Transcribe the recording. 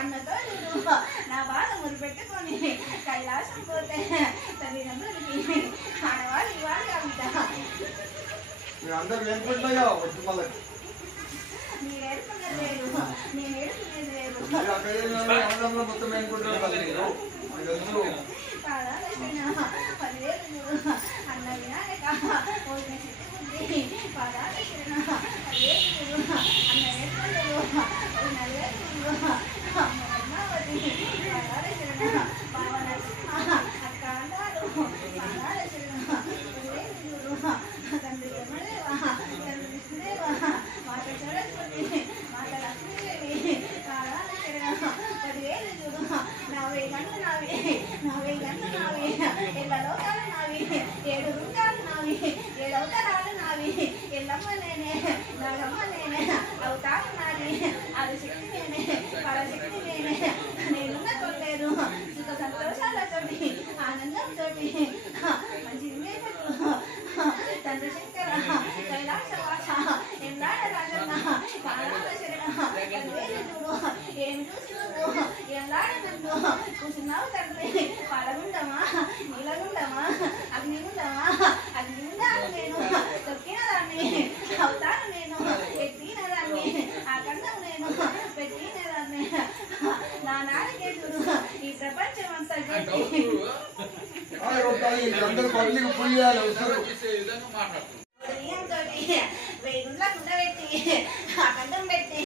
అన్నతో నా బాధ మురిపెట్టుకొని కైలాసం పోతే తల్లిదండ్రులకి ఆడవాళ్ళు ఇవ్వాలి అంట. అందరూ ఏడుకుంటున్నాయో మీరు ఏడుకునేది లేదు, నేను ఏడుకునేది లేదు. మొత్తం ఏడుకుంటున్నారు. అన్న వినాయక పోయిన శక్తి బుద్ధి పాదాల శరణ అదే అన్న ఏడుకోలేదు నల్లేరు పద్మావతి పాదాల శరణ బావ నరసింహ అక్క అన్నాడు పాదాల శరణ తండ్రి బ్రహ్మదేవ తండ్రి విష్ణుదేవ మాత సరస్వతి మాత లక్ష్మీదేవి పాదాల శరణ 10,000 చూడు నావే గంట నావే ఎల్ల లోకాలు నావి 7 రుంగాలు నావి 7 అవతారాలు నావి ఎల్లమ్మ నేనే నాగమ్మ నేనే అవతారం నాది అది శక్తి నేనే పరశక్తి నేనే నేనున్న కొల్లేరు సుఖ సంతోషాలతోటి ఆనందంతో మంచి తండ్రి శంకర కైలాసవాస ఎందాడ రాజన్న కాలాల శరణ 10,000 చూడు ఏమి చూసి నువ్వు ఎందాడ నన్ను కూర్చున్నావు తండ్రి పాలగుండమా నీలగుండమా అగ్నిగుండమా అగ్నిగుండాను నేను తొక్కిన దాన్ని అవుతాను నేను ఎత్తిన దాన్ని ఆ కండం నేను పెట్టిన దాన్ని నా నాన్నకేతుడు ఈ ప్రపంచం అంతా అందరూ పబ్లిక్ పుయ్యాలి.